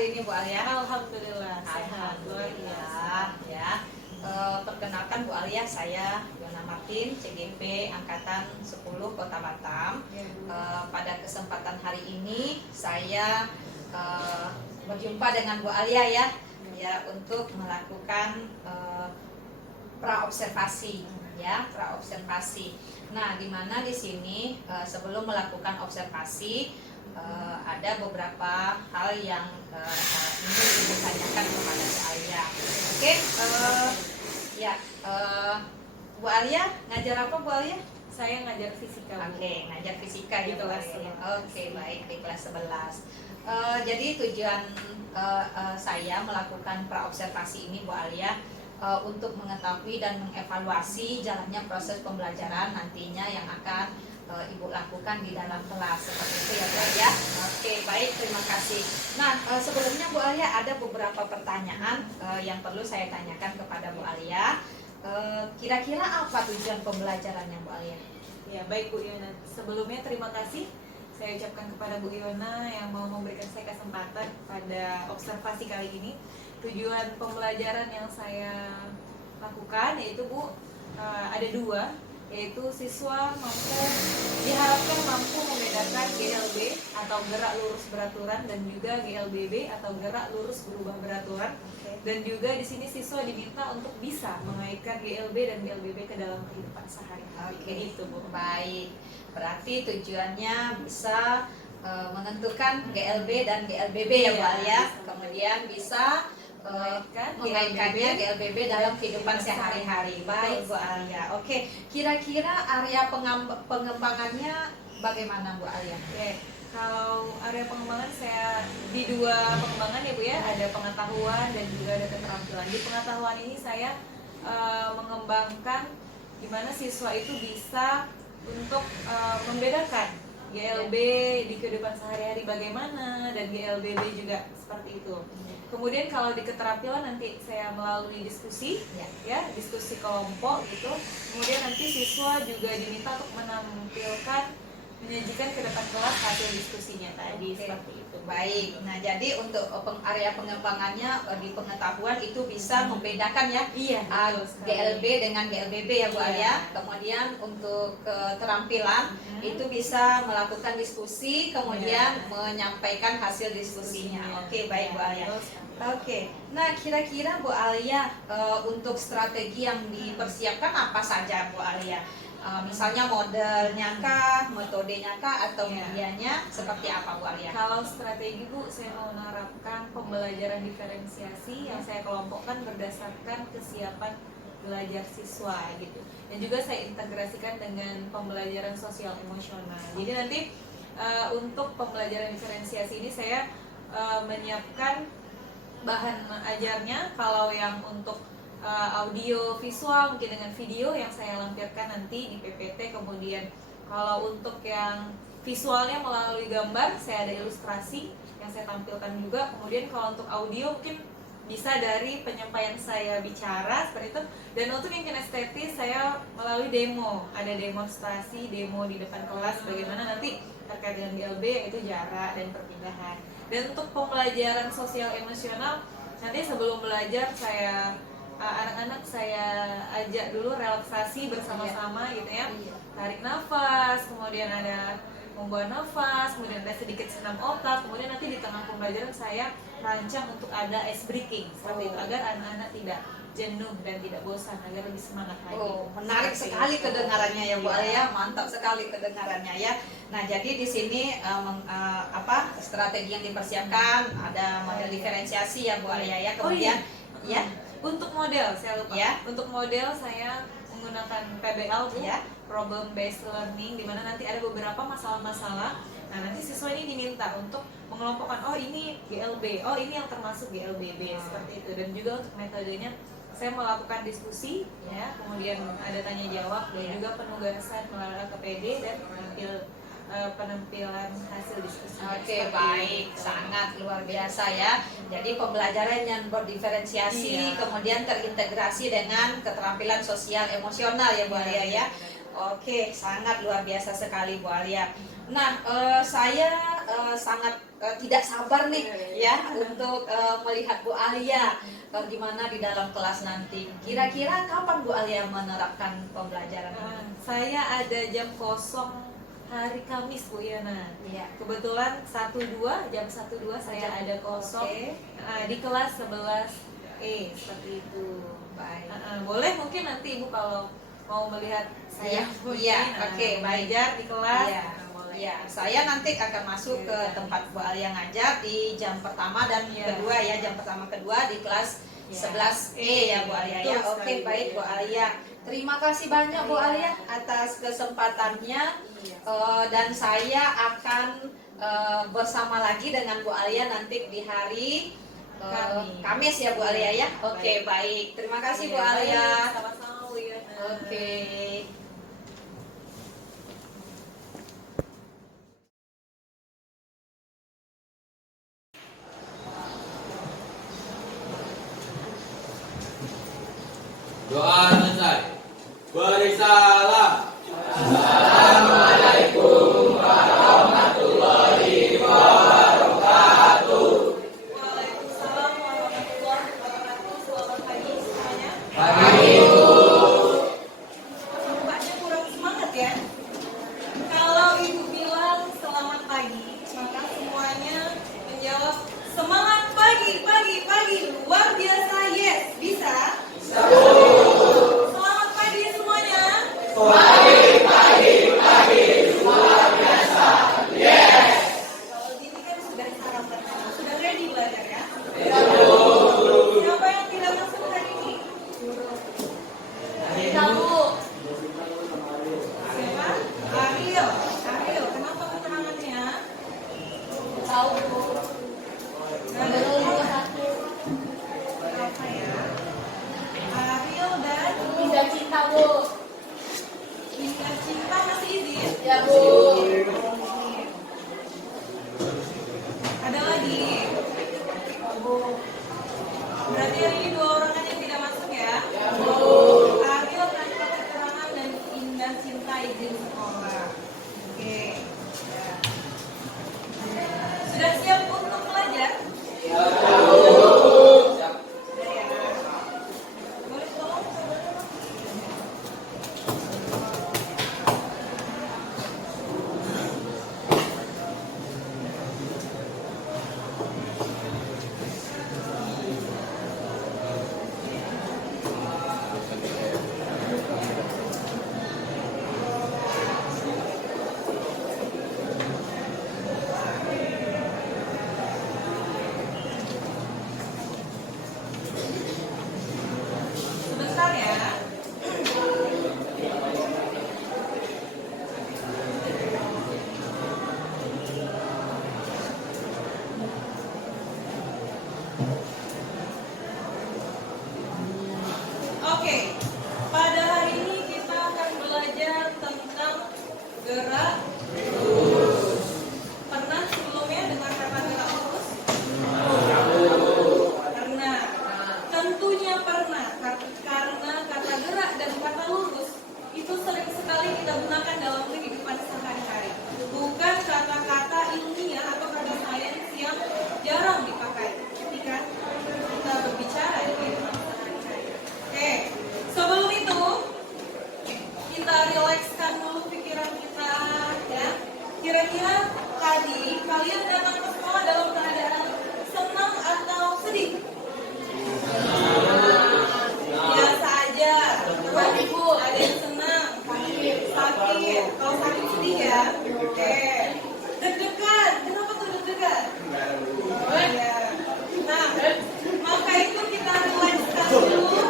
hari ini Bu Alia? Alhamdulillah sehat, luar biasa. Ya. Perkenalkan Bu Alia, saya Yona Martin, CGP Angkatan 10 Kota Batam. Pada kesempatan hari ini saya berjumpa dengan Bu Alia ya untuk melakukan praobservasi ya, praobservasi. Nah, di mana di sini sebelum melakukan observasi ada beberapa hal yang ingin Ibu tanyakan kepada Bu Alia. Oke, Bu Alia ngajar apa Bu Alia? Saya ngajar fisika. Oke, ngajar fisika di ya Bu kelas Alia. 11. Oke, baik, di kelas 11. Jadi tujuan saya melakukan praobservasi ini Bu Alia untuk mengetahui dan mengevaluasi jalannya proses pembelajaran nantinya yang akan Ibu lakukan di dalam kelas, seperti itu ya Bu Alia. Oke, baik, terima kasih. Nah, sebelumnya Bu Alia ada beberapa pertanyaan yang perlu saya tanyakan kepada Bu Alia. Kira-kira apa tujuan pembelajarannya Bu Alia? Ya, baik Bu Yona. Sebelumnya terima kasih saya ucapkan kepada Bu Yona yang mau memberikan saya kesempatan pada observasi kali ini. Tujuan pembelajaran yang saya lakukan yaitu Bu, ada dua, yaitu siswa diharapkan mampu membedakan GLB atau gerak lurus beraturan dan juga GLBB atau gerak lurus berubah beraturan. Dan juga di sini siswa diminta untuk bisa mengaitkan GLB dan GLBB ke dalam kehidupan sehari-hari. Oke, Itu Bu. Baik. Berarti tujuannya bisa menentukan GLB dan GLBB ya Bu Alia. Kemudian bisa mengaitkannya GLBB dalam kehidupan sehari-hari. Baik Bu Alia. Oke, kira-kira area pengembangannya bagaimana Bu Alia? Oke, kalau area pengembangan saya di dua pengembangan ya Bu ya, ada pengetahuan dan juga ada keterampilan. Di pengetahuan ini saya mengembangkan gimana siswa itu bisa untuk membedakan GLB di kehidupan sehari-hari bagaimana dan GLBB juga seperti itu. Kemudian kalau di keterampilan nanti saya melalui diskusi ya, diskusi kelompok gitu. Kemudian nanti siswa juga diminta untuk menyajikan ke depan kelas hasil diskusinya tadi. Seperti itu. Baik. Nah, jadi untuk area pengembangannya di pengetahuan itu bisa membedakan ya. Iya, GLB dengan GLBB ya Bu Alia. Kemudian untuk keterampilan itu bisa melakukan diskusi, kemudian menyampaikan hasil diskusinya. Oke, baik Bu Alia. Oke. Nah, kira-kira Bu Alia untuk strategi yang dipersiapkan apa saja Bu Alia? Misalnya modelnya kah, metodenya kah, atau medianya seperti apa Bu Alia? Kalau strategi Bu, saya mau menerapkan pembelajaran diferensiasi yang saya kelompokkan berdasarkan kesiapan belajar siswa gitu. Dan juga saya integrasikan dengan pembelajaran sosial emosional. Jadi nanti untuk pembelajaran diferensiasi ini saya menyiapkan bahan ajarnya. Kalau yang untuk audio visual mungkin dengan video yang saya lampirkan nanti di PPT. Kemudian kalau untuk yang visualnya melalui gambar, saya ada ilustrasi yang saya tampilkan juga. Kemudian kalau untuk audio mungkin bisa dari penyampaian saya bicara seperti itu. Dan untuk yang kinestetis saya melalui demo, ada demonstrasi, demo di depan kelas bagaimana nanti terkait dengan GLB yaitu jarak dan perpindahan. Dan untuk pembelajaran sosial emosional nanti sebelum belajar anak-anak saya ajak dulu relaksasi bersama-sama gitu ya. Tarik nafas, kemudian ada membuang nafas, kemudian ada sedikit senam otak. Kemudian nanti di tengah pembelajaran saya rancang untuk ada ice breaking seperti itu agar anak-anak tidak jenuh dan tidak bosan, agar lebih semangat lagi. Menarik sekali kedengarannya ya Bu Alia, mantap sekali kedengarannya ya. Nah, jadi di sini strategi yang dipersiapkan ada model diferensiasi ya Bu Alia ya. Kemudian ya. Untuk model saya lupa. Untuk model saya menggunakan PBL Bu, problem based learning, di mana nanti ada beberapa masalah-masalah. Nah, nanti siswa ini diminta untuk mengelompokkan, oh ini GLB, oh ini yang termasuk GLBB seperti itu. Dan juga untuk metodenya saya melakukan diskusi ya, kemudian ada tanya jawab dan juga penugasan melalui KPD dan penampilan hasil diskusi. Oke, baik, sangat luar biasa ya. Jadi pembelajaran yang berdiferensiasi kemudian terintegrasi dengan keterampilan sosial emosional ya Bu Alia ya. Oke, sangat luar biasa sekali Bu Alia. Nah, saya sangat tidak sabar nih ya untuk melihat Bu Alia gimana di dalam kelas nanti. Kira-kira kapan Bu Alia menerapkan pembelajaran ini? Saya ada jam kosong hari Kamis Bu Yana. Iya. Kebetulan 1-2 jam 1-2 saya ada kosong. Oke. Di kelas 11E seperti itu. Baik. Boleh mungkin nanti Ibu kalau mau melihat saya Iya, oke, baik. belajar di kelas. Iya, Boleh. iya. Saya nanti akan masuk ke tempat Bu Alia ngajar di jam pertama dan Iya. kedua ya, jam pertama kedua di kelas Iya. 11E ya Bu Alia ya. Betul Oke, sekali, baik Bu Bu Alia. Terima kasih banyak Bu Iya. Alia atas kesempatannya. Iya. Dan saya akan bersama lagi dengan Bu Alia nanti di hari Kamis ya Bu Alia ya. Oke, baik. Terima kasih Bu Iya, Alia. baik. Sama-sama Bu Yana. Oke. Doa selesai. Beri salam. Waalaikumsalam warahmatullahi wabarakatuh. Selamat pagi semuanya. Nampaknya kurang semangat ya. Kalau Ibu bilang selamat pagi, maka semuanya menjawab semangat pagi, pagi, pagi. Luar biasa, yes. Bisa? Selamat pagi semuanya. Kalau gini kan sudah sarapan, sudah ready belajar ya? Siapa yang tidak masuk hari ini? Kamu. Siapa? Ariel. Ariel, kenapa keterangannya? Tahu. Apa ya? Ariel dan Indah cinta Bu. Indah Cinta masih izin? Ya Bu. Ada lagi? Berarti hari ini 2 orang aja yang tidak masuk ya? Ariel tanpa keterangan dan Indah Cinta izin sekolah. Oke. Sudah siap untuk belajar? Sudah ya. Boleh tolong? Sebentar ya. Oke, pada hari ini kita akan belajar tentang gerak lurus. Pernah sebelumnya dengar kata gerak lurus? Pernah. Tentunya pernah, karena kata gerak dan kata lurus itu sering sekali kita gunakan dalam kehidupan sehari-hari. Bukan kata-kata ilmiah atau kata sains yang jarang dipakai ketika kita berbicara di kehidupan sehari-hari. Oke, sebelum itu kita rilekskan dulu pikiran kita ya. Kira-kira tadi kalian datang ke sekolah dalam keadaan senang atau sedih? Biasa aja. Terus Ibu, ada yang senang, sakit. Kalau sakit sedih ya. Oke. Deg-degan. Kenapa tuh deg-degan? Ya. Nah, maka itu kita rilekskan dulu.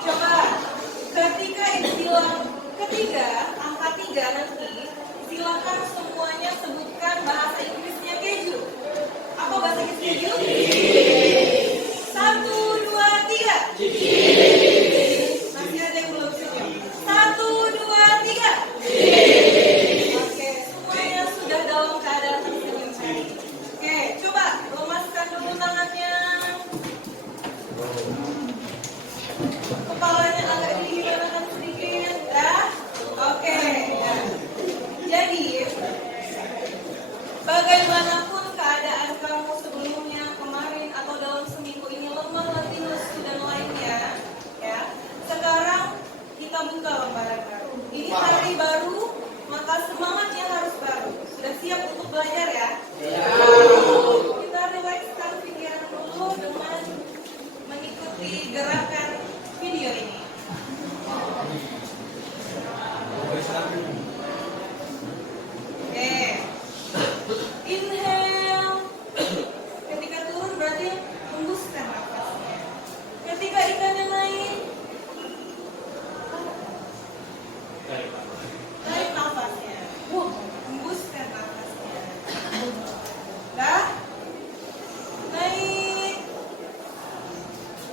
Coba ketika Ibu bilang ketiga, angka 3 nanti, silakan semuanya sebutkan bahasa Inggrisnya keju. Apa bahasa Inggris keju? 1, 2, 3. lembaran baru. Ini hari baru, maka semangatnya harus baru. Sudah siap untuk belajar ya? Kita rilekskan pikiran dulu dengan mengikuti gerakan video ini. Oke. Inhale. Ketika turun berarti hembuskan nafasnya. Ketika ikannya naik, tarik nafasnya. Hembuskan nafasnya. Dah. Naik.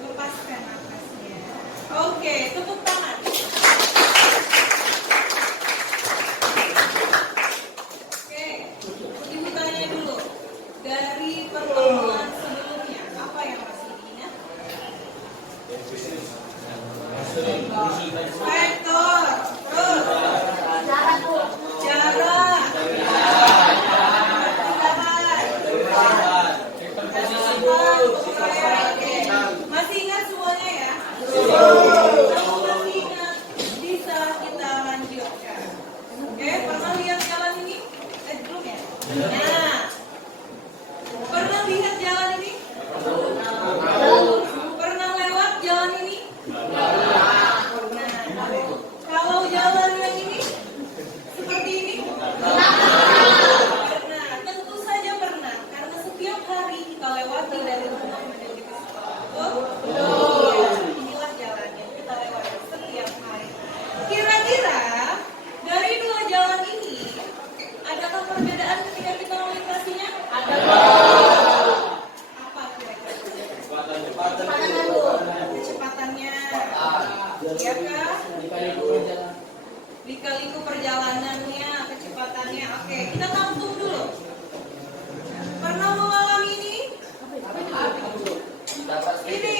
Lepaskan nafasnya. Oke, tepuk tangan. Oke, ibu tanya dulu. Dari pertemuan sebelumnya, apa yang masih diingat? Vektor. Terus. Jarak. Masih ingat semuanya ya? Kalau masih ingat, bisa kita lanjutkan. Oke, pernah lihat jalan ini? Belum ya? Nah, pernah lihat jalan ini? Pernah lewat jalan ini? Nah, kalau jalan yang ini seperti ini? Pernah, tentu saja pernah, karena setiap hari kita lewati dari rumah menuju ke sekolah. Betul? Iya, inilah jalan yang kita lewati setiap hari. Kira-kira dari dua jalan ini, adakah perbedaan ketika kita melintasinya? Ada. Apa kira-kira? Kecepatannya. Iya kah? Lika-liku perjalanannya, kecepatannya. Oke, kita tampung dulu. Pernah mengalami ini? Ini.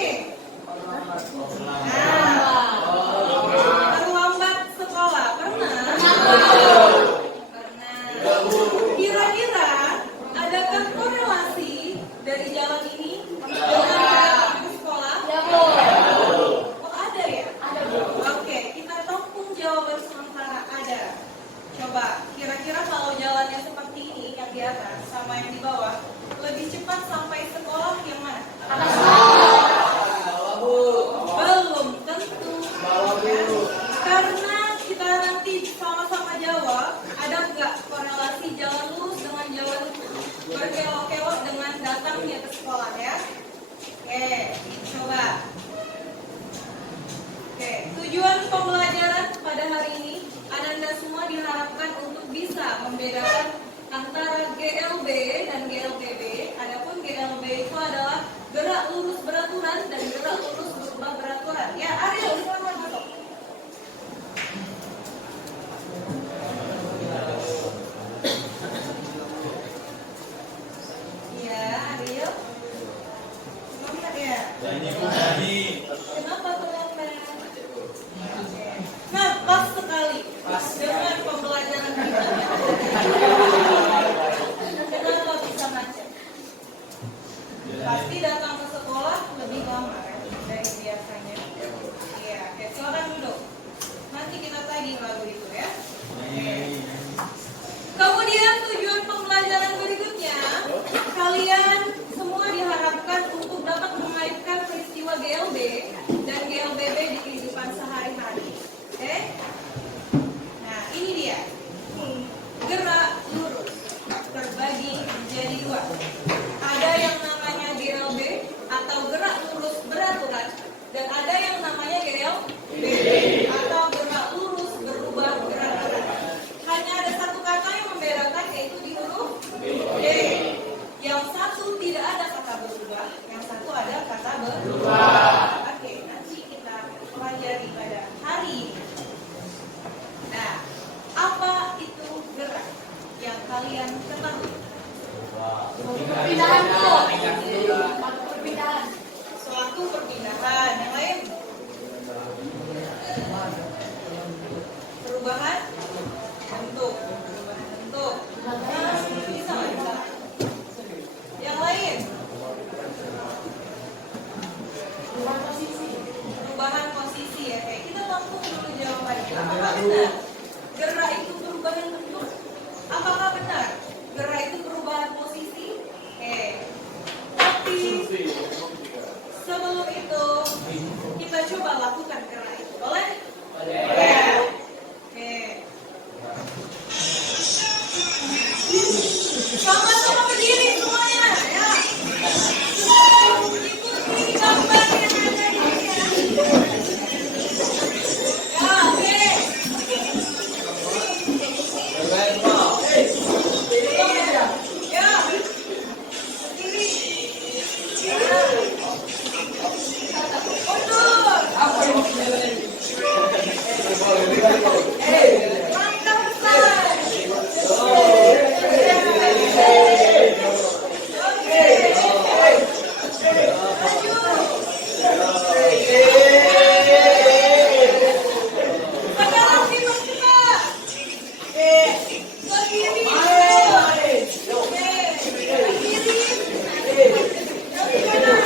Terlambat sekolah. Pernah? Pernah. Kira-kira adakah korelasi dari jalan ini dengan jalan ke sekolah? Oh, ada ya? Oke, kita tampung jawaban sementara ada. Coba, kira-kira kalau jalannya seperti ini yang di atas sama yang di bawah, lebih cepat sampai sekolah yang mana? Belum tentu. Ya. Karena kita nanti sama-sama jawab, ada nggak korelasi jalan lurus dengan jalan berkelok-kelok dengan datangnya ke sekolah ya? Oke, coba. Oke, tujuan pembelajaran pada hari ini, Ananda semua diharapkan untuk bisa membedakan antara GLB dan GLBB. Adapun GLB itu adalah gerak lurus beraturan dan gerak lurus berubah beraturan. Ya, Ariel, selamat masuk. Ya, Ariel. Semangat ya. Kenapa terlambat? Nah, pas sekali dengan pembelajaran kita. Kenapa bisa macet? Pasti datang ke sekolah lebih lama kan dari biasanya. Iya, oke, silakan duduk. Nanti kita tagih lagu itu ya. Oke. Kemudian tujuan pembelajaran berikutnya, kalian semua diharapkan untuk dapat mengaitkan peristiwa GLB dan GLBB di kehidupan sehari-hari. Oke? Nah, ini dia. Gerak lurus terbagi menjadi dua. Ada yang namanya GLB atau gerak lurus beraturan, dan ada yang namanya GLBB atau gerak lurus berubah beraturan. Hanya ada satu kata yang membedakan, yaitu di huruf D. Yang satu tidak ada kata berubah, yang satu ada kata berubah. Oke, nanti kita pelajari pada hari ini. Nah, apa itu gerak yang kalian ketahui? Perpindahan tuh. Perpindahan. Suatu perpindahan. Yang lain? Perubahan bentuk. Perubahan bentuk. Nah, bisa nggak bisa? Yang lain? Perubahan posisi ya. Kayak kita tampung dulu jawabannya. Apakah benar? Gerak itu perubahan bentuk. Apakah benar? Gerak itu perubahan posisi? Tapi sebelum itu kita coba lakukan gerak itu. Boleh? Sama-sama berdiri semuanya, ya. Ikuti gambar yang ada di sini. Ya, oke. Ya. Berdiri. Ya. Mundur. Langkah besar. Sekarang cepat-cepat. Ke kiri. Ke kiri. Ke kanan.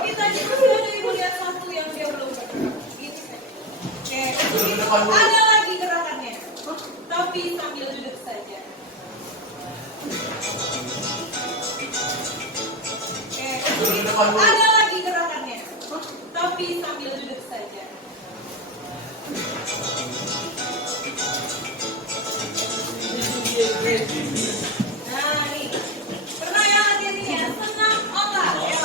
Kita juga sudah ibu lihat satu yang dia belum bergerak. Gitu saja. Oke, ada lagi gerakannya, tapi sambil duduk saja. Oke, ada lagi gerakannya, tapi sambil duduk saja. Nah, nih. Pernah ya hadirin ya? Senam otak, ya.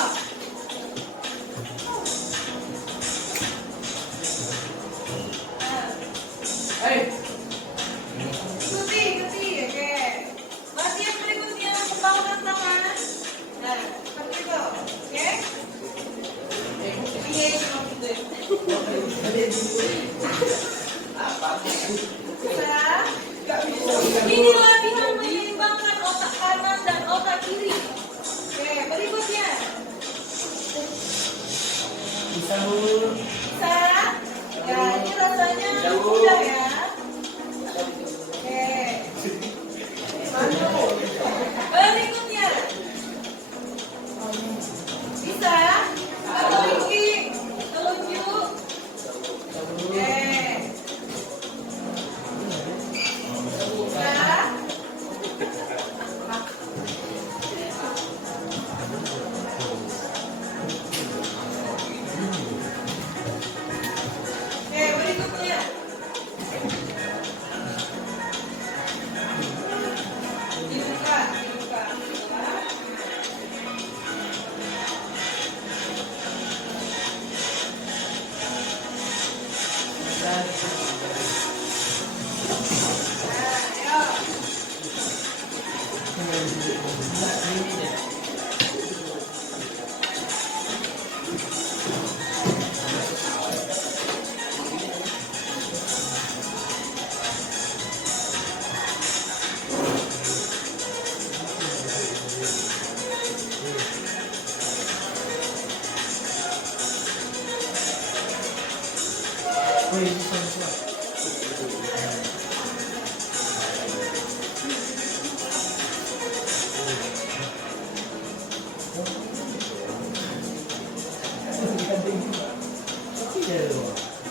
Ikuti, oke. Latihan berikutnya kembangkan tangan. Nah, seperti itu, oke? Iya, cuma gitu ya. Ini latihan menyeimbangkan otak kanan dan otak kiri. Oke, berikutnya. Bisa? Ya, ini rasanya mudah ya. Oke. Berikutnya. Bisa? Telunjuk. Oke. Berikutnya. Dibuka.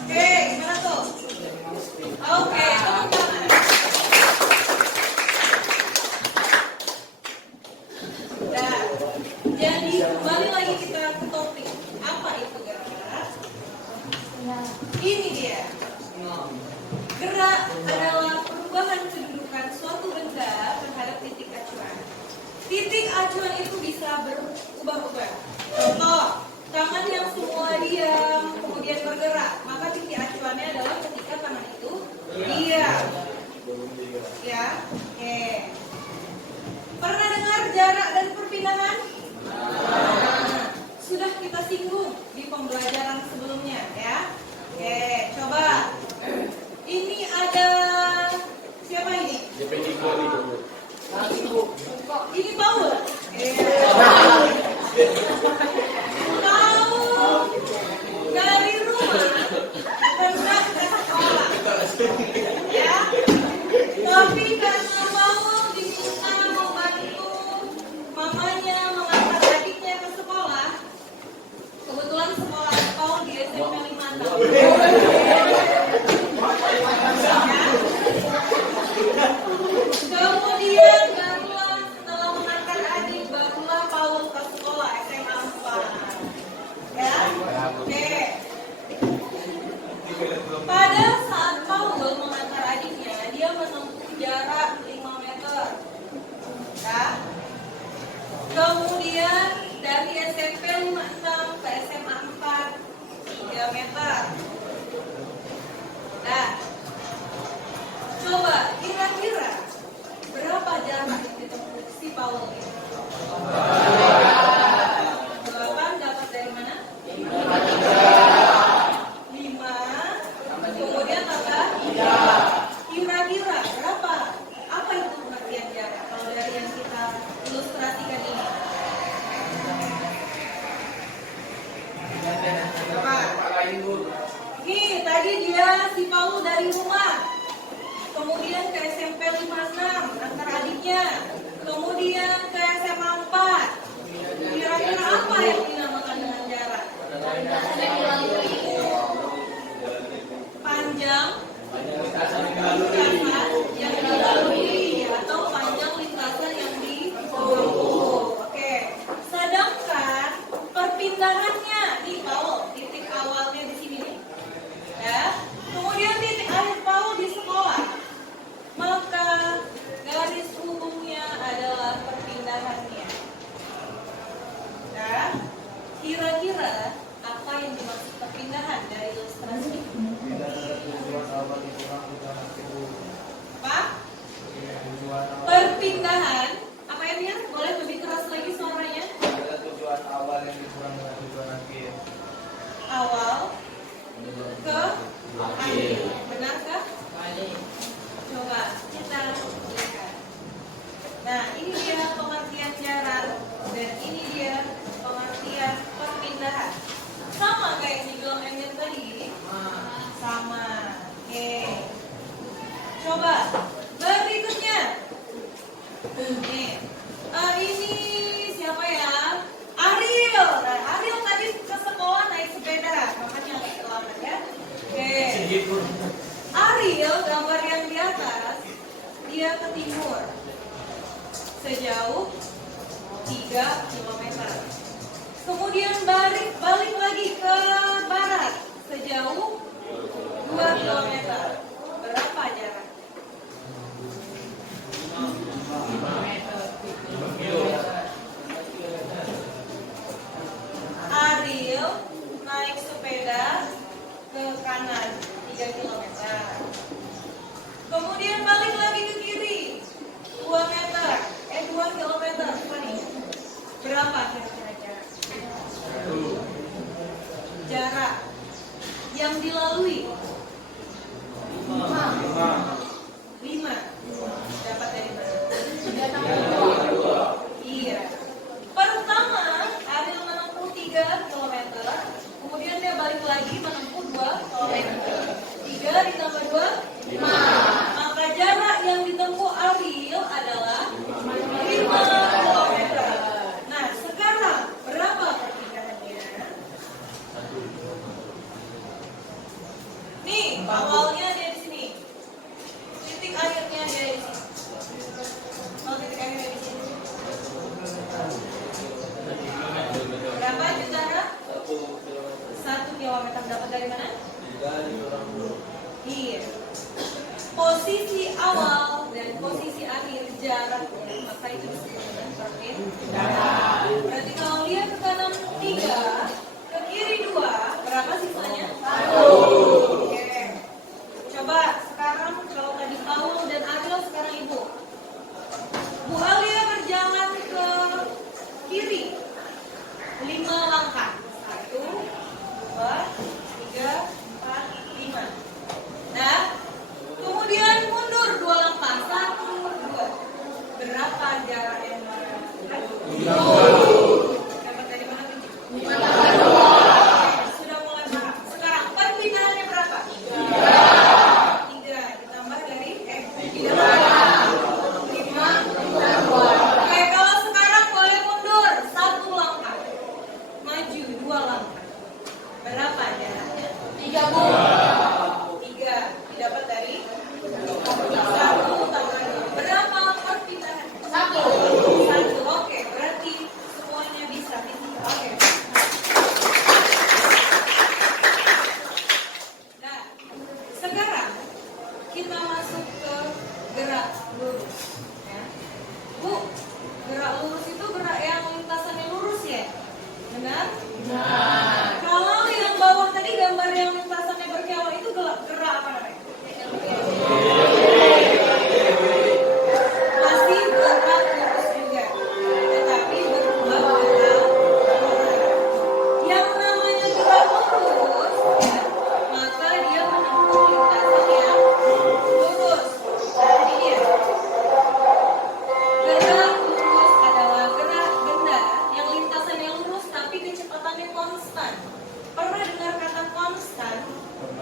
Oke, gimana tuh? Oke, teman-teman. Nah, jadi kembali lagi kita ke topik. Apa itu gerak? Ini dia. Gerak adalah perubahan kedudukan suatu benda terhadap titik acuan. Titik acuan itu bisa berubah-ubah. Contoh, tangan yang semula diam, kemudian bergerak, maka titik acuannya adalah ketika tangan itu diam. Ya, oke. Pernah dengar jarak dan perpindahan? Sudah kita singgung di pembelajaran sebelumnya, ya. Oke, coba. Ini ada siapa ini? Ini Paul. Paul dari rumah Pada saat Paul mengantar adiknya, dia menempuh jarak 5 meter. Ya. Kemudian dari SMP 56 ke SMA 4 3 meter. Nah, coba kira-kira berapa jarak yang ditempuh si Paul ini? 8 dapat dari mana? 5. Kemudian tambah 3. Kira-kira berapa? Apa itu pengertian jarak kalau dari yang kita ilustrasikan ini? Coba. Nih, tadi dia si Paul dari rumah. Kemudian ke SMP 56 antar adiknya. Kemudian ke SMA 4. Kira-kira apa yang dinamakan dengan jarak? Panjang lintasan yang dilalui atau panjang lintasan yang ditempuh. Oke. Sedangkan perpindahannya nih Paul, titik awalnya di sini nih. Ya. Kemudian titik akhir Paul di sekolah. Maka garis hubungnya adalah perpindahannya. Ya. Kira-kira apa yang dimaksud perpindahan dari ilustrasi? Apa? Perpindahan. Apa ya Biar? Boleh lebih keras lagi suaranya? Tujuan awal yang dikurang dengan tujuan akhir. Awal ke akhir. Benarkah? Coba kita lihat. Nah, ini dia pengertian jarak dan ini dia pengertian perpindahan. Sama kayak yang dibilang Emir tadi. Sama. Oke. Coba berikutnya. Nih. Ini siapa ya? Ariel. Nah, Ariel tadi ke sekolah naik sepeda, makanya naik selamat ya. Oke. Ariel gambar yang di atas, dia ke timur sejauh 3 km. Kemudian balik lagi ke barat sejauh 2 km. Berapa jarak? Ariel naik sepeda ke kanan 3 km. Kemudian balik lagi ke kiri 2 meter. 2 km. Apa nih? Berapa kira-kira jarak? Jarak yang dilalui 5. Dapat dari mana? Iya. Pertama, Ariel menempuh 3 km. Kemudian dia balik lagi menempuh 2 km. 3 ditambah 2, 5. Maka jarak yang ditempuh Ariel adalah 5 km. Nah, sekarang berapa perpindahannya? Nih, awalnya dia di sini. Titik akhirnya dia di sini. Oh, titik akhirnya di sini. Berapa jarak? 1 km. Dapat dari mana? Iya. Posisi awal dan posisi akhir jaraknya, maka itu disebut dengan perpindahan. Berarti kalau dia ke kanan 3, ke kiri 2, berapa sisanya? 1. Oke. Coba sekarang kalau tadi Paul dan Ariel, sekarang Ibu. Bu Alia berjalan ke kiri 5 langkah. 1, 2, 3, 4, 5. Nah, kemudian mundur 2 langkah. 1, 2. Berapa jarak yang kita masuk ke gerak lurus. Ya. Bu, gerak lurus itu gerak yang lintasannya lurus ya? Benar? Nah. Kalau yang bawah tadi gambar yang lintasannya berkelok itu gerak apa namanya? Masih gerak lurus juga, tetapi berubah warna. Yang namanya gerak lurus, ya, maka dia menempuh lintasan yang lurus. Nah, ini dia. Gerak lurus adalah gerak benda yang lintasannya lurus tapi kecepatannya konstan. Pernah dengar kata konstan?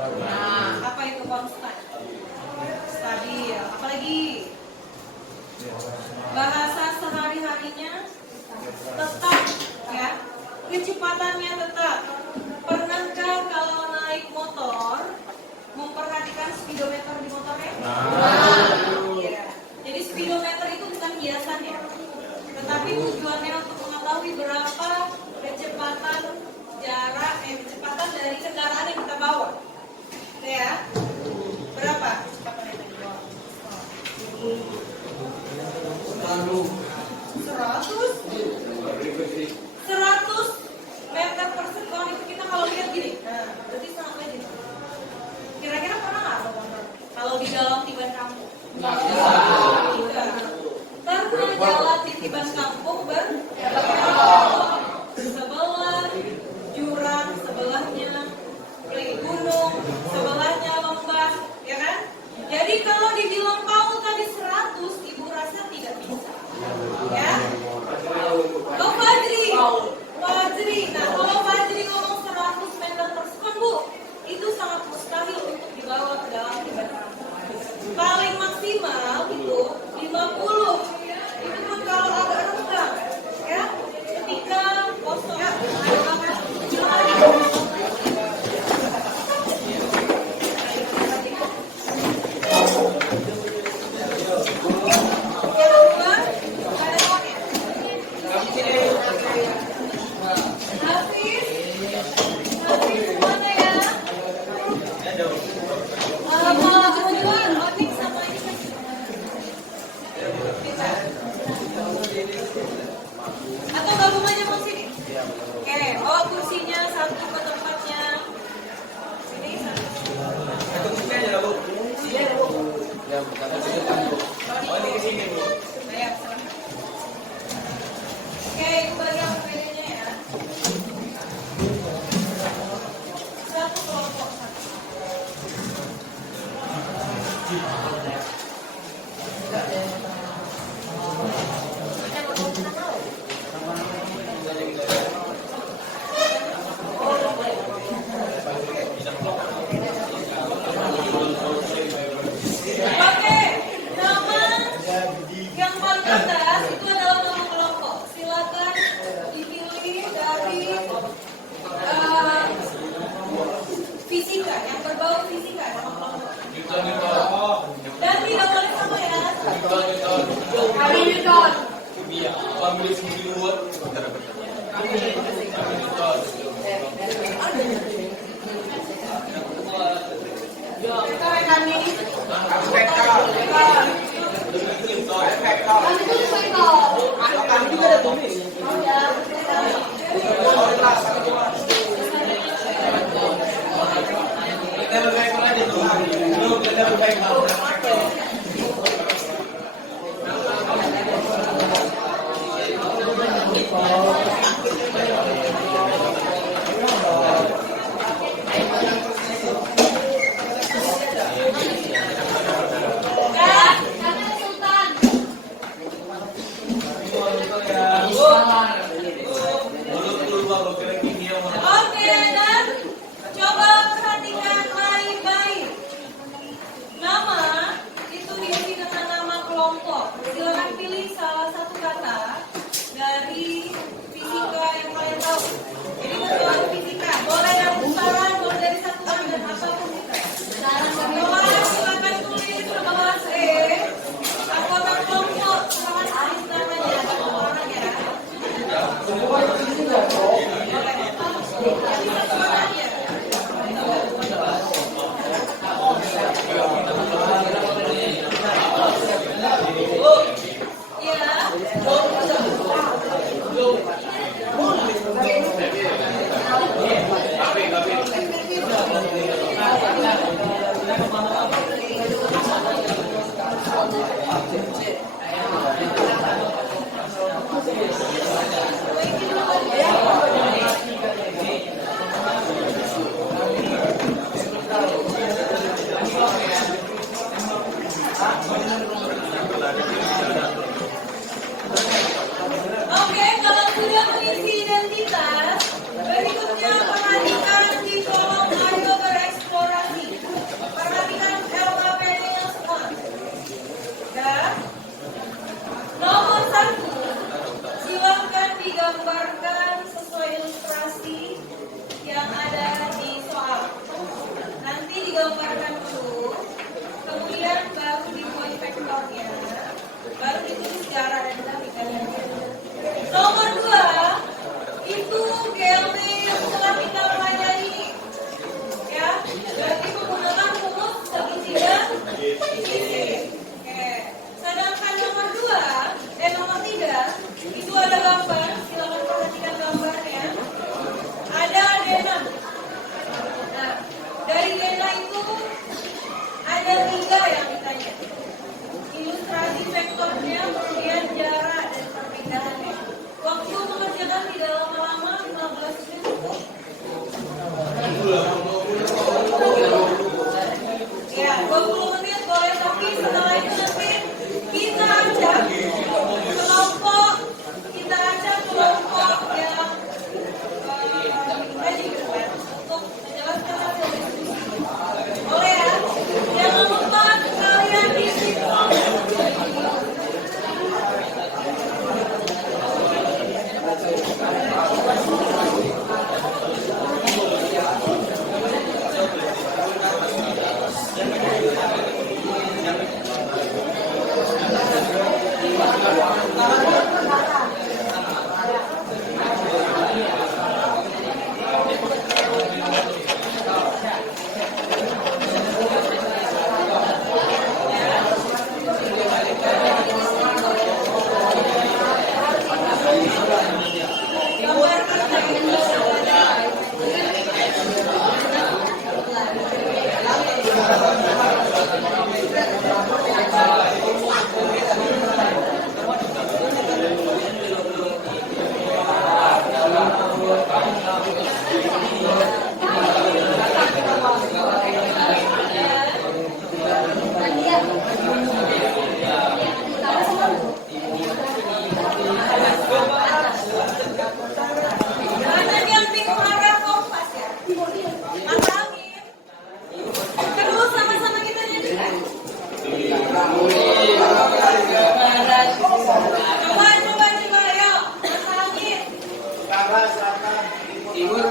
Nah, apa itu konstan? Stabil. Apalagi? Bahasa sehari-harinya tetap, ya. Kecepatannya tetap. Pernahkah kalau naik motor memperhatikan speedometer di motornya? Ya. Jadi speedometer itu bukan hiasan ya, tetapi tujuannya untuk mengetahui berapa kecepatan kecepatan dari kendaraan yang kita bawa. Oke ya, berapa kecepatan yang kita bawa? 100 meter per sekon itu kita kalau lihat gini, nah berarti sangat legend. Kira-kira pernah nggak lo motor kalau di dalam tiban kampung? Karena jalan di tiban kampung sebelah jurang, sebelahnya gunung, sebelahnya lembah, ya kan? Jadi kalau dibilang kamu tadi 100, ibu rasa tidak bisa, ya? Oh Fajri, nah kalau Fajri ngomong 100 meter per sekon bu, itu sangat mustahil untuk dibawa ke dalam tiban kampung. Paling maksimal itu 50. Itu pun kalau agak renggang, ya. Ketika kosong. Atau gabungannya mau sini? Oke, oh kursinya satu ke tempatnya. Sini satu. Oke, itu bagian bedanya ya. Satu kelompok satu. Oke, nama yang paling atas itu adalah nama kelompok. Silakan dipilih dari fisika, yang berbau fisika nama kelompok. Dan tidak boleh sama ya. Hari Newton. Oke, dan coba perhatikan baik-baik. Nama Oke, kalau sudah mengisi identitas, berikutnya perhatikan di kolom ayo bereksplorasi. Perhatikan LKPD-nya semua. Dan nomor 1, silakan digambarkan sesuai ilustrasi yang ada di soal. Nanti digambarkan dulu, kemudian baru dibuat vektornya, baru ditulis jarak dan grafikannya. Nomor 2, itu GLT yang telah kita pelajari, ya, berarti menggunakan rumus segitiga sisi. Oke. Sedangkan nomor 3, itu ada gambar, silakan perhatikan gambarnya. Ada dena. Nah, dari dena itu ada 3 yang ditanya. Ilustrasi vektornya, kemudian jarak dan perpindahannya. Waktu mengerjakan tidak lama-lama, 15 menit cukup. Ya, 20 menit boleh, tapi setelah itu nanti kita ajak kelompok yang ada di depan untuk menjelaskan hasil diskusi. Boleh ya? Jangan lupa kalian isi form. Kanan yang bingung arah kompas ya. Matangin. Kedua sama-sama kita nyanyikan. Coba ayo. Matangin. Barat, selatan, timur.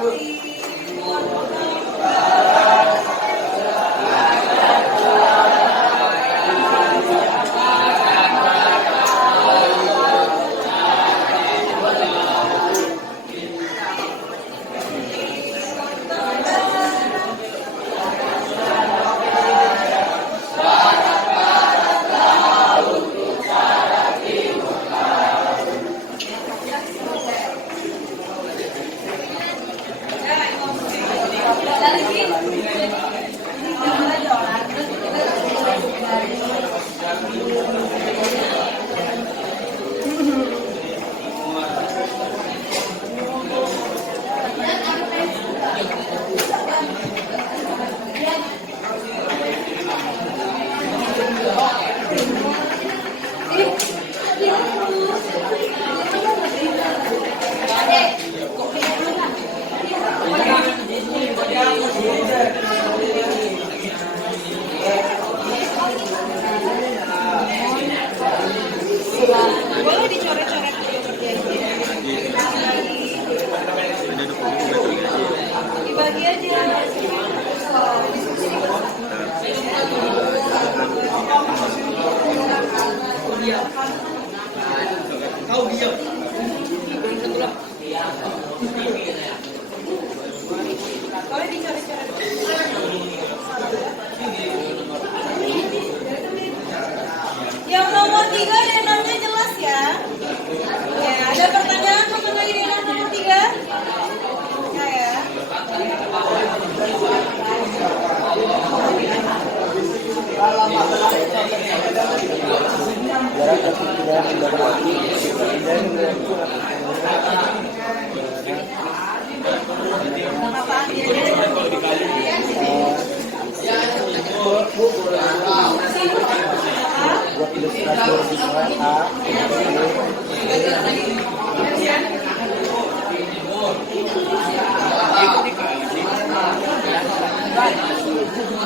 Boleh dicoret-coret dulu dibagi aja. Kau diam. Boleh dicoret-coret. Yang nomor 3 denamnya jelas ya. Ya, ada pertanyaan mengenai denam nomor 3? Ya. Bu, boleh buat ilustrator di WA.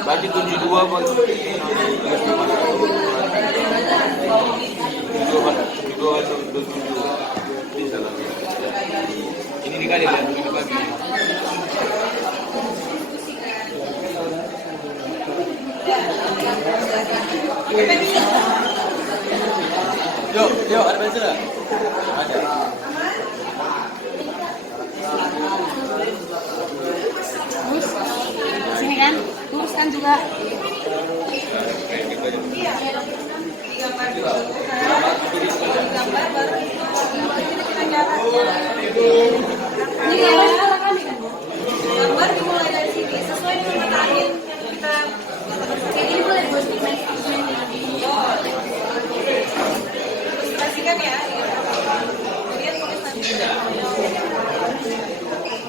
Bagi 72 Bang. 72 ini dikali lihat ini bagi. Yuk, ada pensil nggak? Ada. Sini kan, luruskan juga. Digambar dulu, digambar baru kita jalan. Ini kalau kami kan, Bu. Gambar dimulai dari sini sesuai dengan mata angin yang kita Kayak ini boleh buat pigment. ilustrasikan ya. Kemudian tulis nanti.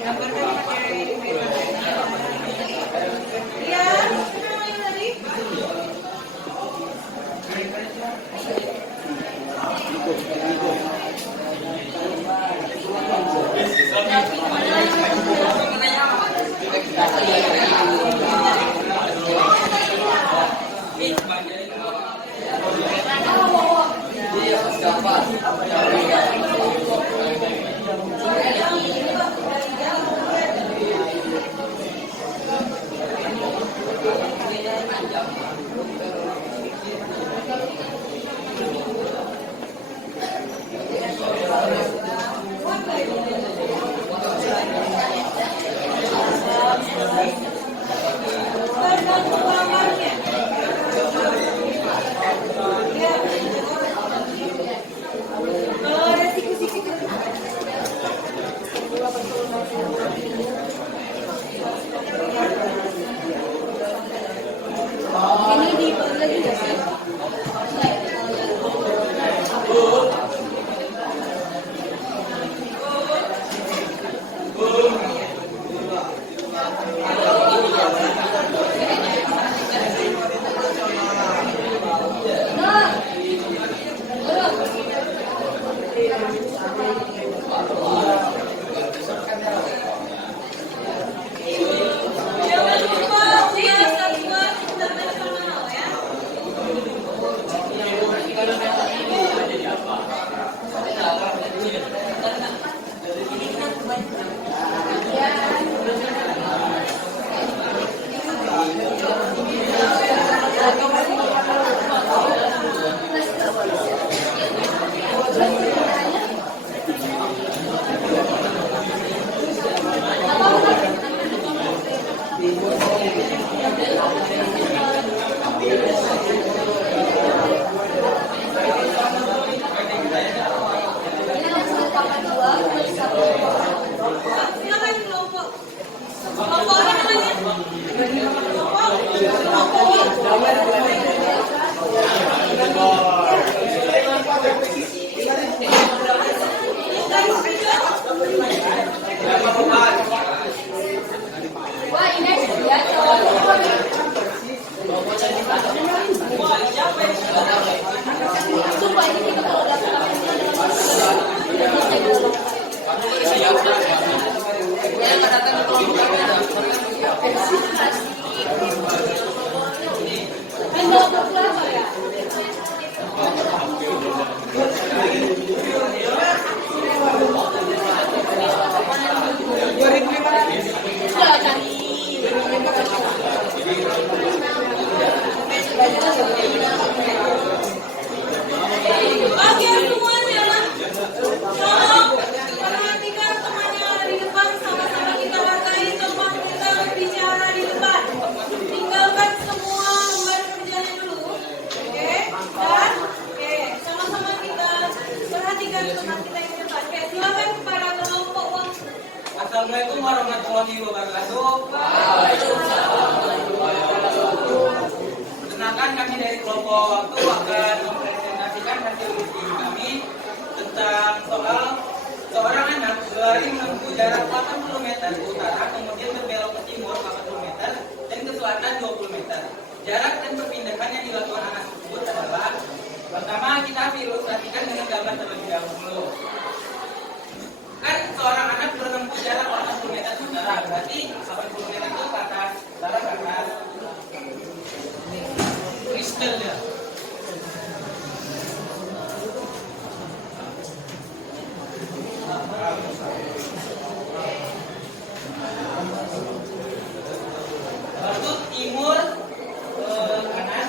Gambarkan pakai iya, yang tadi. Ini di lagi nggak sih? Jangan lupa lihat satuan internasional ya. Silakan kelompok. Kelompok apa namanya? Wah, ini ya. Sumpah ini kita kalau dapat Bagian semuanya, tolong perhatikan semuanya di depan, sama-sama kita hargai teman kita bicara di depan. Tinggalkan semua lembar kerjanya dulu, oke? Dan sama-sama kita perhatikan teman kita yang di depan. Oke, silakan para kelompok waktu. Assalamualaikum warahmatullahi wabarakatuh. Perkenalkan, kami dari kelompok waktu akan mempresentasikan hasil uji kami tentang soal seorang anak berlari menempuh jarak 80 meter ke utara, kemudian berbelok ke timur 80 meter dan ke selatan 20 meter. Jarak dan perpindahan yang dilakukan anak tersebut adalah pertama kita ilustrasikan dengan gambar terlebih dahulu. Kan seorang anak bertempuh jarak 80 meter saudara, berarti 80 meter itu ke atas, saudara ke atas. Kristal ya. Lalu timur kanan.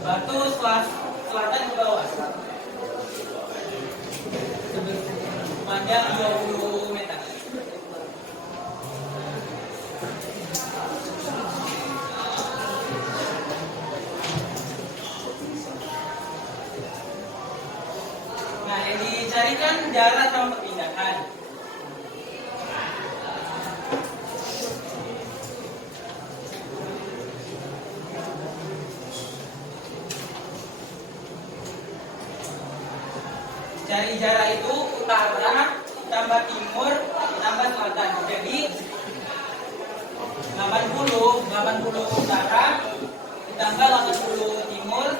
Batu selatan ke bawah. Panjang 20 meter. Nah, yang dicarikan jarak sama perpindahan. Cari jarak itu utara tambah timur tambah selatan. Jadi 80 utara ditambah 80 timur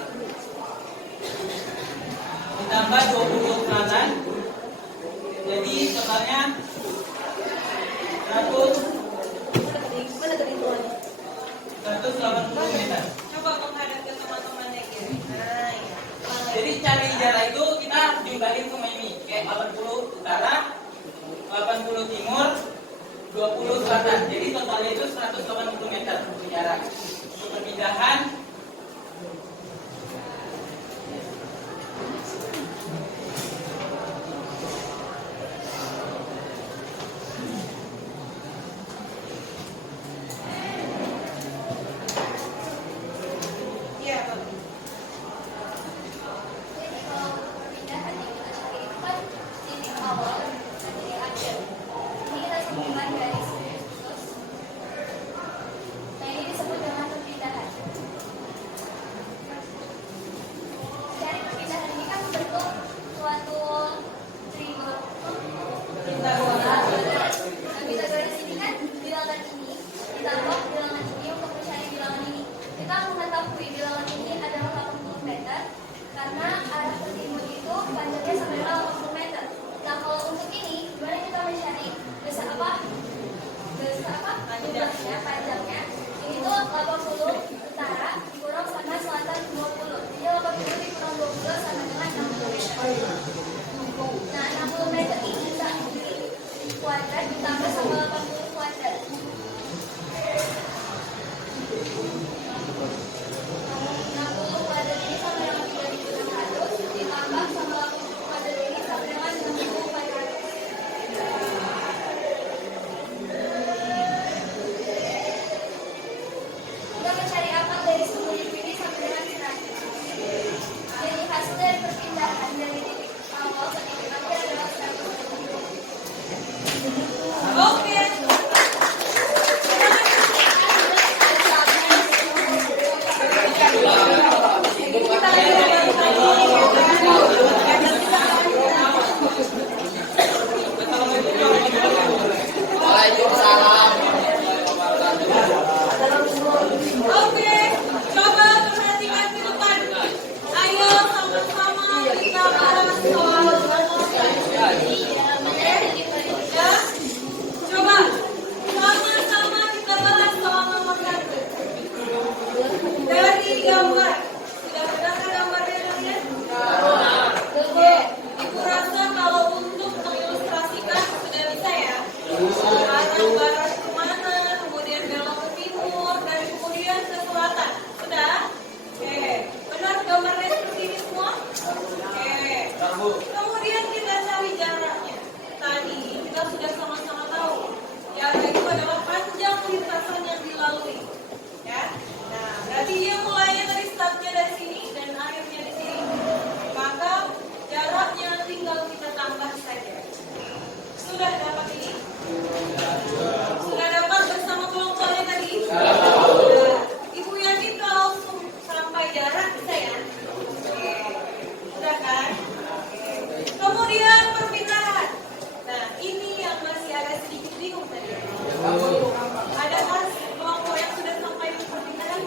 ditambah 20 selatan. Jadi totalnya 180 meter. Coba menghadap ke teman-temannya kiri. Nah, ya. Jadi cari jarak itu kita jumlahin sama ini. Kayak 80 utara, 80 timur, 20 selatan. Jadi totalnya itu 180 meter jarak. Untuk perpindahan Iya, Pak. Jadi kalau perpindahan yang kita cari itu kan titik awal dan titik akhir. Ini kita sebutkan garis khusus. Nah ini disebut dengan perpindahan. Dari perpindahan ini kan bentuk suatu Pitagoras. Nah Pitagoras ini kan bilangan ini ditambah bilangan ini untuk mencari bilangan ini. Kita mengetahui bilangan ini adalah 80 meter karena arah ke timur itu panjangnya sampai 80 meter. Nah kalau untuk ini gimana kita mencari besar apa? Jumlahnya, panjangnya ini tuh 80 utara dikurang sama selatan 20. Jadi 80 dikurang 20 sama dengan 60 meter. Nah 60 meter ini bisa kuadrat ditambah sama 80 kuadrat. 60 kuadrat ini sama dengan 3600 ditambah sama 80 kuadrat ini sama dengan 6400.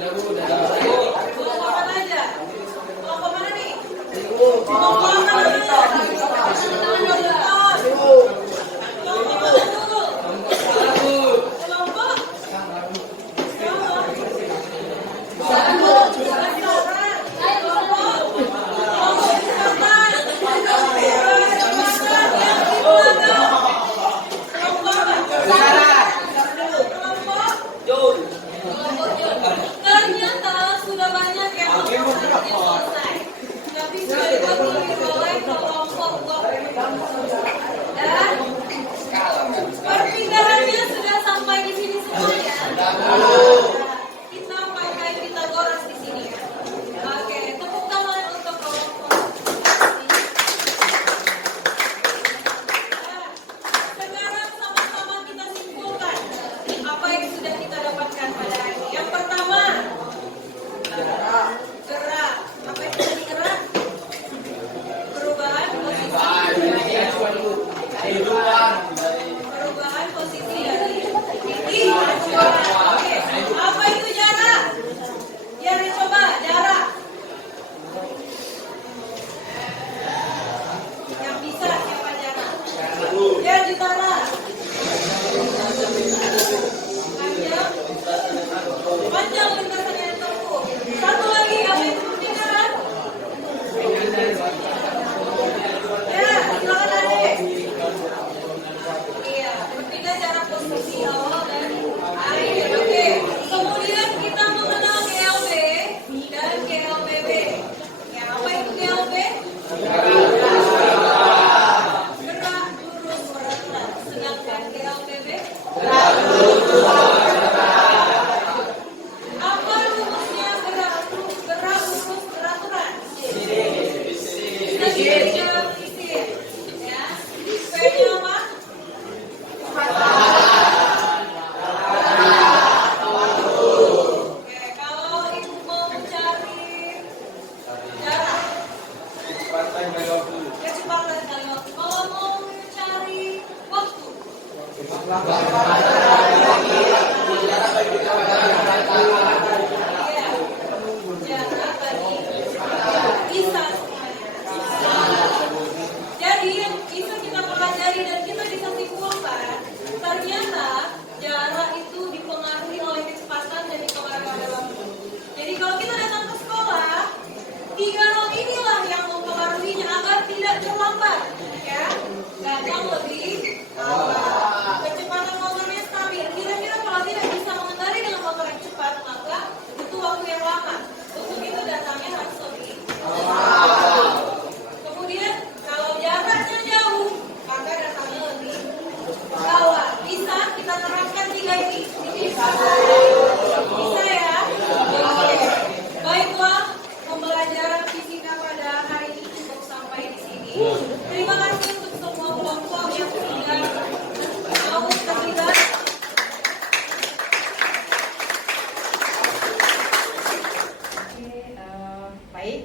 Kelompok mana aja? Kelompok mana nih? Kelompok mana? Kelompok mana dulu? Ternyata sudah banyak yang selesai. Tapi sudah dibagi oleh kelompok. Dan perpindahannya sudah sampai di sini semuanya. Kita pakai Pitagoras di sini. Oke, tepuk tangan untuk kelompok. Sekarang sama-sama kita simpulkan apa yang sudah kita dapatkan pada hari ini. Yang pertama, gerak. Apa itu tadi gerak? Perubahan posisi. Perubahan posisi dari titik. Oke, apa itu jarak? Yari coba jarak. Yang bisa siapa jarak? Ya Jutara. Panjang lintasannya yang tempuh. Satu lagi apa itu perpindahan? Ya, silakan adik. Iya, berpindah jarak posisi awal dan akhir. Oke. Kemudian kita mengenal GLB dan GLBB. Ya, apa itu GLB? Gerak lurus beraturan. Sedangkan GLBB? Apa rumusnya gerak lurus beraturan? Segitiga sisir. Ya. P-nya apa? Oke, kalau ibu mau mencari jarak, kecepatan kali waktu. Kalau mau mencari waktu, iya, jarak tadi bisa semuanya. Jadi yang bisa kita pelajari dan kita bisa simpulkan, ternyata jarak itu dipengaruhi oleh kecepatan dan dipengaruhi oleh waktu. Jadi kalau kita datang ke sekolah, 3 hal inilah yang mempengaruhinya agar tidak terlambat, ya. Datang lebih awal. Kecepatan motornya stabil. Kira-kira kalau tidak bisa mengendari dengan motor yang cepat, maka butuh waktu yang lama. Untuk itu datangnya harus lebih awal. Kemudian kalau jaraknya jauh, maka datangnya lebih awal. Bisa kita terapkan 3 ini? Bisa ya? Oke. Baiklah, pembelajaran fisika pada hari ini cukup sampai di sini. Terima kasih untuk semua kelompok yang sudah mau terlibat. Baik.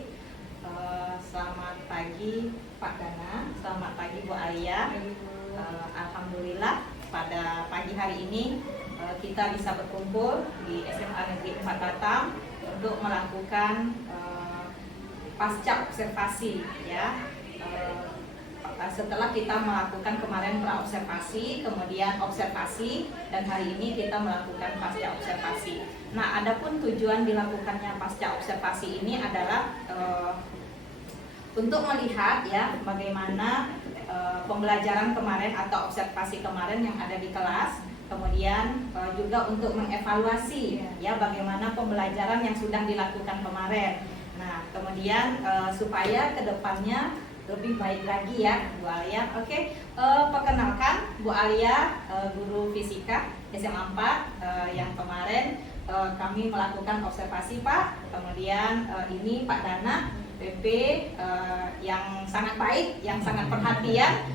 Selamat pagi Pak Dana, selamat pagi Bu Alia. Alhamdulillah pada pagi hari ini kita bisa berkumpul di SMA Negeri 4 Batam untuk melakukan pasca observasi, ya. Setelah kita melakukan kemarin praobservasi, kemudian observasi, dan hari ini kita melakukan pasca observasi. Nah, adapun tujuan dilakukannya pasca observasi ini adalah untuk melihat, ya, bagaimana pembelajaran kemarin atau observasi kemarin yang ada di kelas, kemudian juga untuk mengevaluasi, ya, bagaimana pembelajaran yang sudah dilakukan kemarin. Nah, kemudian supaya kedepannya lebih baik lagi, ya, Bu Alia. Oke, perkenalkan Bu Alia, guru fisika SMA 4 yang kemarin kami melakukan observasi, Pak. Kemudian ini Pak Dana PP yang sangat baik, yang sangat perhatian,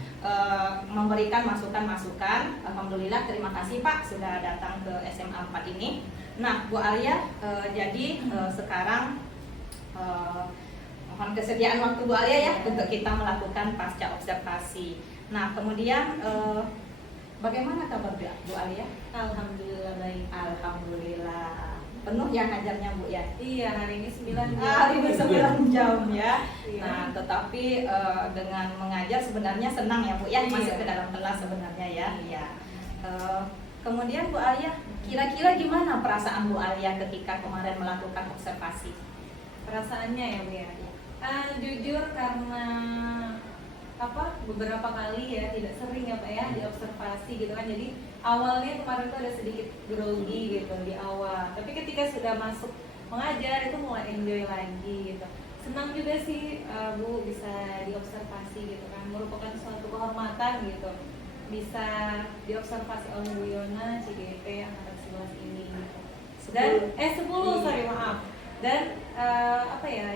memberikan masukan-masukan. Alhamdulillah, terima kasih Pak sudah datang ke SMA 4 ini. Nah, Bu Alia, jadi sekarang mohon kesediaan waktu Bu Alia, ya, untuk kita melakukan pasca observasi. Nah, kemudian bagaimana kabar Bu Alia? Alhamdulillah baik. Alhamdulillah. penuh ya ngajarnya Bu ya? Iya, hari ini 9 jam. Hari ini 9 jam ya. Iya. Nah, tetapi dengan mengajar sebenarnya senang ya Bu ya, masuk Iya. ke dalam kelas sebenarnya ya. Iya. Kemudian Bu Alia, kira-kira gimana perasaan Bu Alia ketika kemarin melakukan observasi? Perasaannya ya Bu ya. Jujur karena beberapa kali ya, tidak sering ya Pak ya diobservasi gitu kan. Jadi awalnya kemarin tuh ada sedikit grogi gitu di awal. Tapi ketika sudah masuk mengajar itu mulai enjoy lagi gitu. Senang juga sih Bu bisa diobservasi gitu kan. Merupakan suatu kehormatan gitu. Bisa diobservasi oleh Bu Yona, CGP angkatan 11 ini gitu. Dan 10 sorry maaf. Dan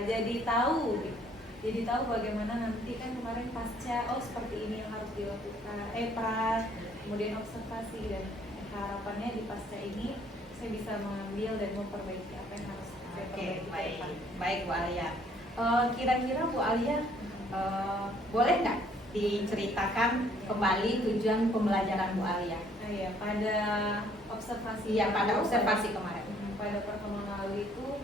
jadi tahu gitu. Jadi tahu bagaimana nanti kan kemarin pasca seperti ini yang harus dilakukan pras, kemudian observasi, dan harapannya di pasca ini saya bisa mengambil dan memperbaiki apa yang harus saya perbaiki. Baik Bu Alia. Kira-kira Bu Alia boleh nggak diceritakan kembali tujuan pembelajaran Bu Alia? Iya, pada observasi. Iya, pada observasi kemarin. Pada pertemuan lalu itu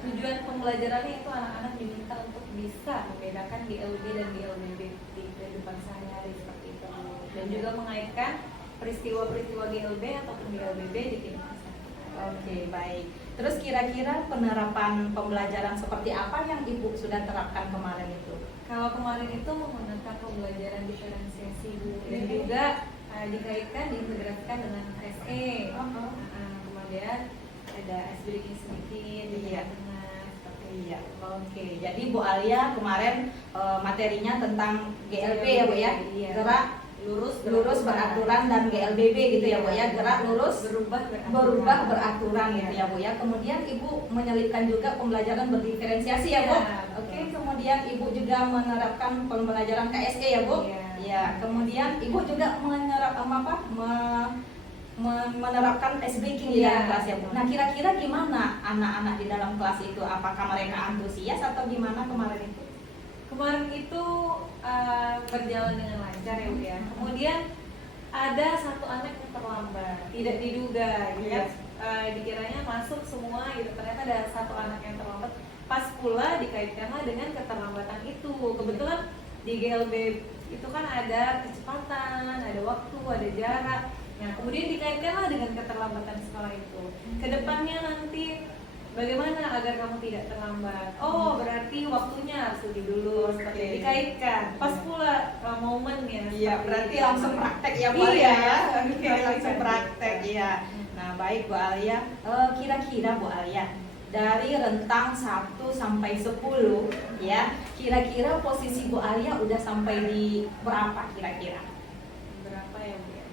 tujuan pembelajarannya itu anak-anak diminta untuk bisa membedakan GLB dan GLBB di kehidupan sehari-hari seperti itu, dan juga mengaitkan peristiwa-peristiwa GLB ataupun GLBB di kehidupan sehari-hari. Oke, baik. Terus kira-kira penerapan pembelajaran seperti apa yang Ibu sudah terapkan kemarin itu? Kalau kemarin itu menggunakan pembelajaran diferensiasi Bu, dan juga dikaitkan diintegrasikan dengan SE. Kemudian ada SBDK sedikit, Iya. seperti Iya, oke. Jadi Bu Alia kemarin materinya tentang GLB ya Bu ya, Iya. gerak lurus beraturan, dan GLBB gitu ya Bu ya, gerak lurus berubah beraturan gitu ya Bu ya. Kemudian Ibu menyelipkan juga pembelajaran berdiferensiasi ya Bu. Iya, Oke, kemudian Ibu juga menerapkan pembelajaran KSE ya Bu. Iya. Ya, kemudian Ibu juga menerapkan ice breaking di dalam Iya. kelas ya Bu. Nah, kira-kira gimana anak-anak di dalam kelas itu? Apakah mereka antusias atau gimana kemarin itu? Kemarin itu berjalan dengan lancar ya Bu ya. Kemudian ada satu anak yang terlambat, tidak diduga gitu ya. Dikiranya masuk semua gitu, ternyata ada satu anak yang terlambat. Pas pula dikaitkanlah dengan keterlambatan itu. Kebetulan di GLB itu kan ada kecepatan, ada waktu, ada jarak. Nah, kemudian dikaitkanlah dengan keterlambatan sekolah itu. Kedepannya nanti bagaimana agar kamu tidak terlambat? Oh, berarti waktunya harus lebih dulu. Seperti itu. Dikaitkan. Pas pula momennya. Iya, seperti berarti itu. langsung praktek ya Bu Iya, Alia ya. oke, Langsung iya. praktek ya. Nah, baik Bu Alia. Kira-kira Bu Alia dari rentang 1 sampai 10 ya, kira-kira posisi Bu Alia udah sampai di berapa kira-kira? Berapa ya Bu ya?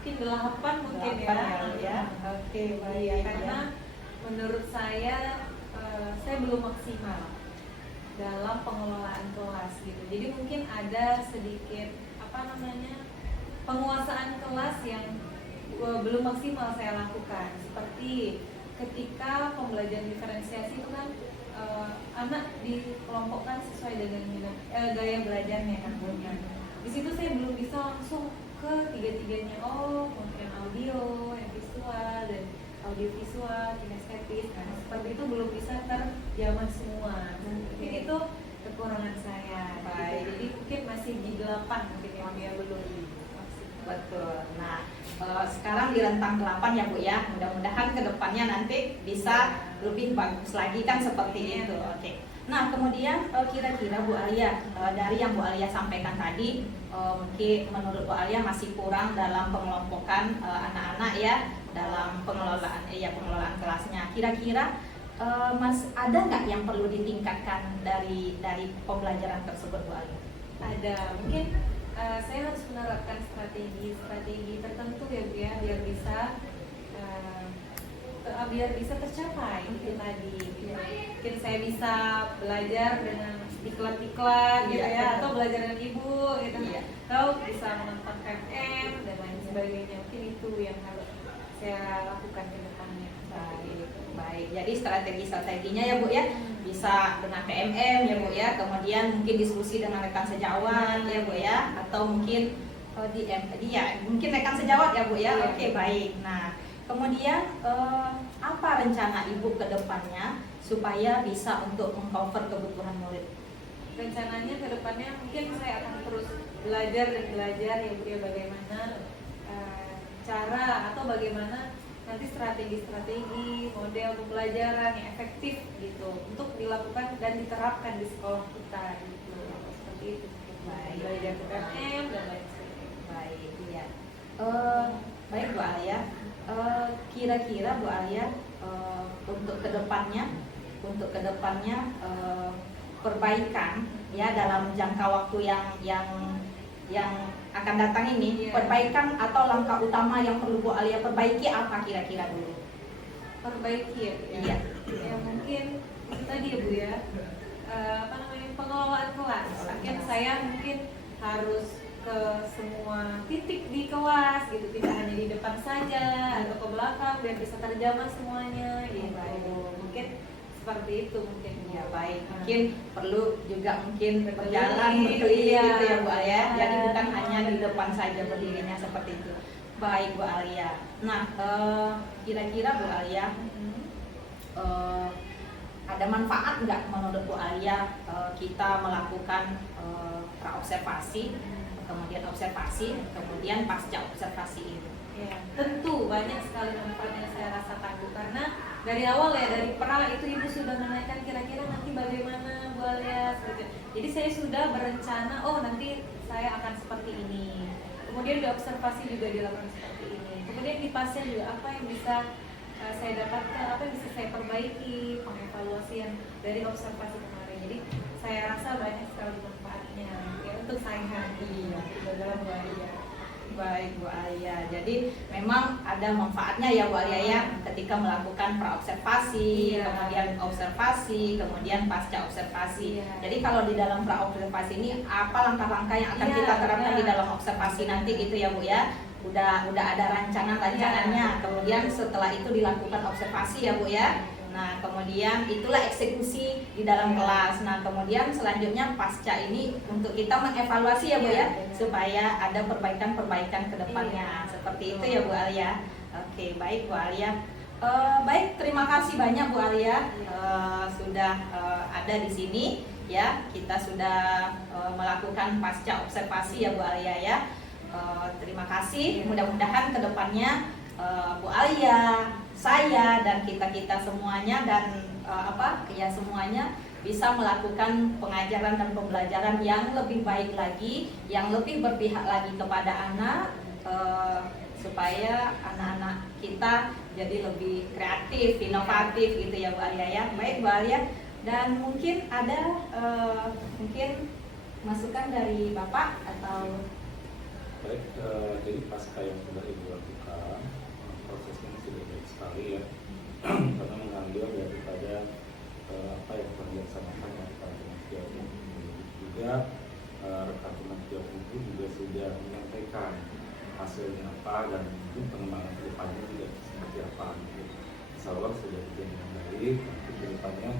Mungkin 8 mungkin 8 ya. Oke, Iya, baik. karena menurut saya belum maksimal dalam pengelolaan kelas gitu. Jadi mungkin ada sedikit penguasaan kelas yang belum maksimal saya lakukan. Seperti ketika pembelajaran diferensiasi itu kan anak dikelompokkan sesuai dengan gaya belajarnya kan Bu. Di situ saya belum bisa langsung ke tiga-tiganya. Mungkin audio, yang visual, dan audiovisual, kinestetis. Nah, seperti itu belum bisa terjamah semua. Mungkin itu kekurangan saya. Baik. Jadi mungkin masih di 8 mungkin yang dia belum. Betul. Nah, sekarang di rentang 8 ya Bu ya. Mudah-mudahan kedepannya nanti bisa lebih bagus lagi kan seperti itu. Oke. Nah, kemudian kira-kira Bu Alia dari yang Bu Alia sampaikan tadi, mungkin menurut Bu Alia masih kurang dalam pengelompokan anak-anak ya dalam pengelolaan kelasnya. Kira-kira Mas ada nggak yang perlu ditingkatkan dari pembelajaran tersebut Bu Alia? Ada, mungkin saya harus menerapkan strategi tertentu ya Bu ya, biar bisa tercapai itu tadi. Mungkin saya bisa belajar dengan diklat-diklat gitu ya, atau belajar dengan ibu gitu, atau bisa menonton FM dan lain sebagainya. Mungkin itu yang harus saya lakukan ke depannya. Baik, jadi strategi-strateginya ya Bu ya, bisa dengan PMM ya Bu ya, kemudian mungkin diskusi dengan rekan sejawat ya Bu ya, atau mungkin mungkin rekan sejawat ya Bu ya. Oke, baik. Nah, kemudian apa apa rencana Ibu ke depannya supaya bisa untuk mengcover kebutuhan murid? Rencananya ke depannya mungkin saya akan terus belajar dan belajar ya Bu ya, bagaimana cara atau bagaimana nanti strategi-strategi model pembelajaran yang efektif gitu untuk dilakukan dan diterapkan di sekolah kita gitu, seperti itu. Baik. Belajar PPM dan lain sebagainya. Baik, iya. Baik Bu Alia, kira-kira Bu Alia untuk kedepannya perbaikan ya dalam jangka waktu yang akan datang ini, Iya. perbaikan atau langkah utama yang perlu Bu Alia perbaiki apa kira-kira dulu? Perbaiki ya, Bu, ya. Iya. Ya mungkin itu tadi ya Bu ya, pengelolaan kelas. Mungkin saya mungkin harus ke semua titik di kelas gitu, tidak hanya di depan saja atau ke belakang biar bisa terjamah semuanya gitu. Mungkin seperti itu mungkin. Ya baik, mungkin perlu juga mungkin Berkeliling, berkeliling iya. gitu ya Bu Alia. Jadi bukan hanya di depan saja berdirinya seperti itu. Baik Bu Alia. Nah, kira-kira Bu Alia ada manfaat nggak menurut Bu Alia kita melakukan praobservasi, kemudian observasi, kemudian pasca observasi itu? Ya, tentu banyak sekali manfaat yang saya rasakan Bu, karena dari awal ya, dari pra itu Ibu sudah menanyakan kira-kira nanti bagaimana Bu Alia seperti itu. Jadi saya sudah berencana, oh nanti saya akan seperti ini. Kemudian di observasi juga dilakukan seperti ini. Kemudian di pasien juga apa yang bisa saya dapatkan, apa yang bisa saya perbaiki, pengevaluasian dari observasi kemarin. Jadi saya rasa banyak sekali manfaatnya ya untuk saya dalam Bu Alia. Baik Bu Alia, jadi memang ada manfaatnya ya Bu Alia ya ketika melakukan praobservasi, Iya. kemudian observasi, kemudian pasca observasi. Iya. Jadi kalau di dalam praobservasi ini apa langkah-langkah yang akan Iya, kita terapkan benar. di dalam observasi nanti gitu ya Bu ya? Udah ada rancangannya. Iya. Kemudian setelah itu dilakukan observasi ya Bu ya. Nah, kemudian itulah eksekusi di dalam kelas. Nah, kemudian selanjutnya pasca ini untuk kita mengevaluasi ya Bu ya, supaya ada perbaikan-perbaikan ke depannya. Seperti itu ya Bu Alia. Oke, baik Bu Alia. Baik, terima kasih banyak Bu Alia sudah ada di sini ya. Kita sudah melakukan pasca observasi ya Bu Alia ya. Terima kasih. Mudah-mudahan ke depannya Bu Alia, saya dan kita semuanya dan semuanya bisa melakukan pengajaran dan pembelajaran yang lebih baik lagi, yang lebih berpihak lagi kepada anak, supaya anak-anak kita jadi lebih kreatif, inovatif gitu ya Bu Alia ya. Baik Bu Alia, dan mungkin ada mungkin masukan dari Bapak atau Baik, jadi pasca yang sudah Ibu lakukan, prosesnya sudah baik sekali ya, karena mengambil daripada apa yang telah dilaksanakan oleh para penasihat umum. Juga rekan penasihat umum juga sudah menyampaikan hasilnya apa dan pengembangan kedepannya juga seperti apa. Insya Allah sudah berjalan dengan baik, nanti kedepannya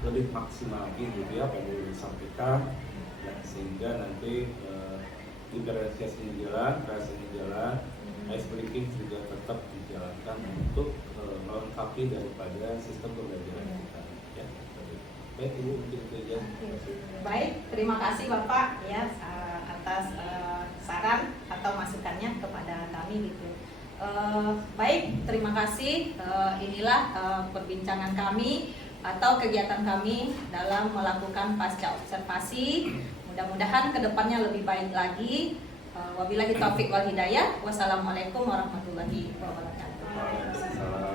lebih maksimal lagi gitu ya apa yang boleh disampaikan, dan sehingga nanti diferensiasinya jalan, kreasinya jalan, ice breaking juga tetap dijalankan untuk melengkapi daripada sistem pembelajaran kita. Ya, baik Ibu mungkin itu aja. Baik, terima kasih Bapak ya atas saran atau masukannya kepada kami gitu. Baik, terima kasih. Inilah perbincangan kami atau kegiatan kami dalam melakukan pasca observasi. Mudah-mudahan kedepannya lebih baik lagi. Wabillahi taufiq wal hidayah. Wassalamualaikum warahmatullahi wabarakatuh. Waalaikumsalam.